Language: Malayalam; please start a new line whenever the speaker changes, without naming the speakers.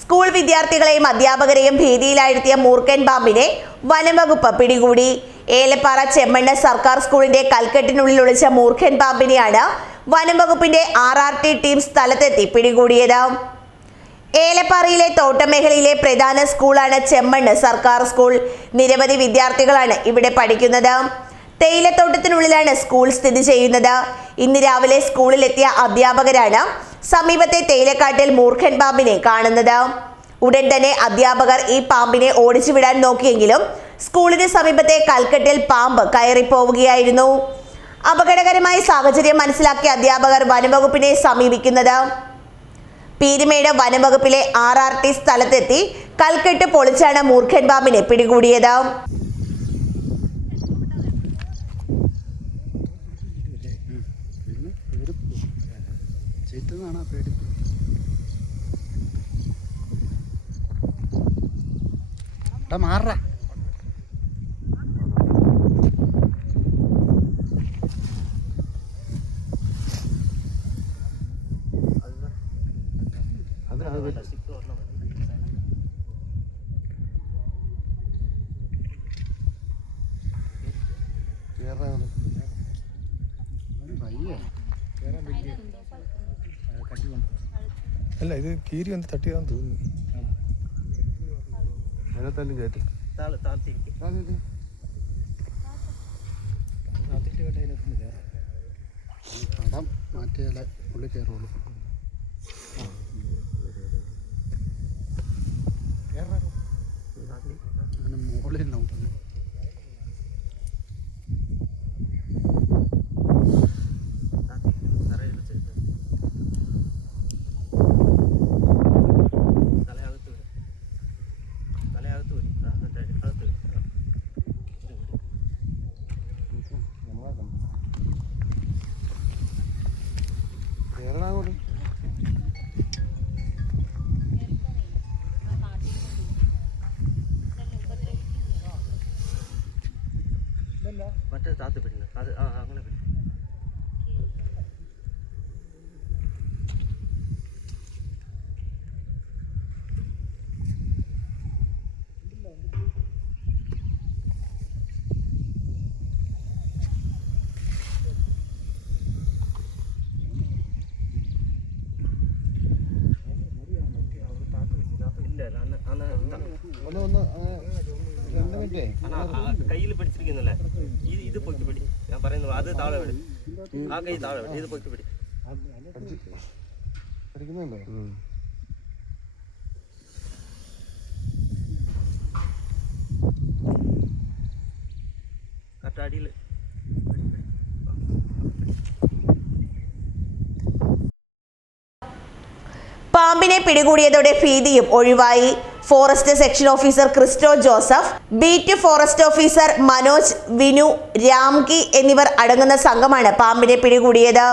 സ്കൂൾ വിദ്യാർത്ഥികളെയും അധ്യാപകരെയും ഭീതിയിലാഴ്ത്തിയ മൂർക്കൻ പാമ്പിനെ വനംവകുപ്പ് പിടികൂടി. ഏലപ്പാറ ചെമ്മണ്ണ സർക്കാർ സ്കൂളിന്റെ കൽക്കെട്ടിനുള്ളിൽ ഒളിച്ച മൂർഖൻ പാമ്പിനെയാണ് വനംവകുപ്പിന്റെ ആർ ആർ ടി ടീം സ്ഥലത്തെത്തി പിടികൂടിയത്. ഏലപ്പാറയിലെ തോട്ടമേഖലയിലെ പ്രധാന സ്കൂളാണ് ചെമ്മണ്ണ് സർക്കാർ സ്കൂൾ. നിരവധി വിദ്യാർത്ഥികളാണ് ഇവിടെ പഠിക്കുന്നത്. തേയിലത്തോട്ടത്തിനുള്ളിലാണ് സ്കൂൾ സ്ഥിതി ചെയ്യുന്നത്. ഇന്ന് രാവിലെ സ്കൂളിലെത്തിയ അധ്യാപകരാണ് സമീപത്തെ തേയിലക്കാട്ടിൽ മൂർഖൻ പാമ്പിനെ കാണുന്നത്. ഉടൻ തന്നെ അധ്യാപകർ ഈ പാമ്പിനെ ഓടിച്ചു വിടാൻ നോക്കിയെങ്കിലും സ്കൂളിന് സമീപത്തെ കൽക്കെട്ടിൽ പാമ്പ് കയറിപ്പോവുകയായിരുന്നു. അപകടകരമായ സാഹചര്യം മനസ്സിലാക്കിയ അധ്യാപകർ വനംവകുപ്പിനെ സമീപിക്കുന്നത്. പീരുമേട് വനംവകുപ്പിലെ ആർ ആർ ടി സ്ഥലത്തെത്തി കൽക്കെട്ട് പൊളിച്ചാണ് മൂർഖൻ പാമ്പിനെ പിടികൂടിയത്
പിന്നെ പേടി ചീറ്റുന്നതാണ് ആ പേടി എടാ മാറ അത് അത്
അല്ല ഇത് കീരി വന്ന് തട്ടിയതാന്ന് തോന്നുന്നു.
അതിനകത്തെല്ലാം കയറ്റി. കടം മാറ്റിയാലേ ഉള്ളിൽ കയറുള്ളൂ.
മറ്റേ താത്ത് പിടിക്കുന്നത് അത് ആ അങ്ങനെ പിടിക്കും.
ഒന്ന് ഒന്ന്
കയ്യിൽ പിടിച്ചിരിക്കുന്നല്ലേ? ഇത് ഇത് പൊക്കി പിടി. ഞാൻ പറയുന്നു അത് താഴെ വിട്. ആ കൈ താഴെ വിട്. ഇത് പൊക്കി പിടി. കറക്റ്റ്
പാമ്പിനെ പിടികൂടിയതോടെ ഭീതിയും ഒഴിവായി. Forest section officer Christo Joseph beat forest officer Manoj Vinu Ramki എന്നിവർ അടങ്ങുന്ന സംഘമാണ് പാമ്പിനെ പിടികൂടിയത്.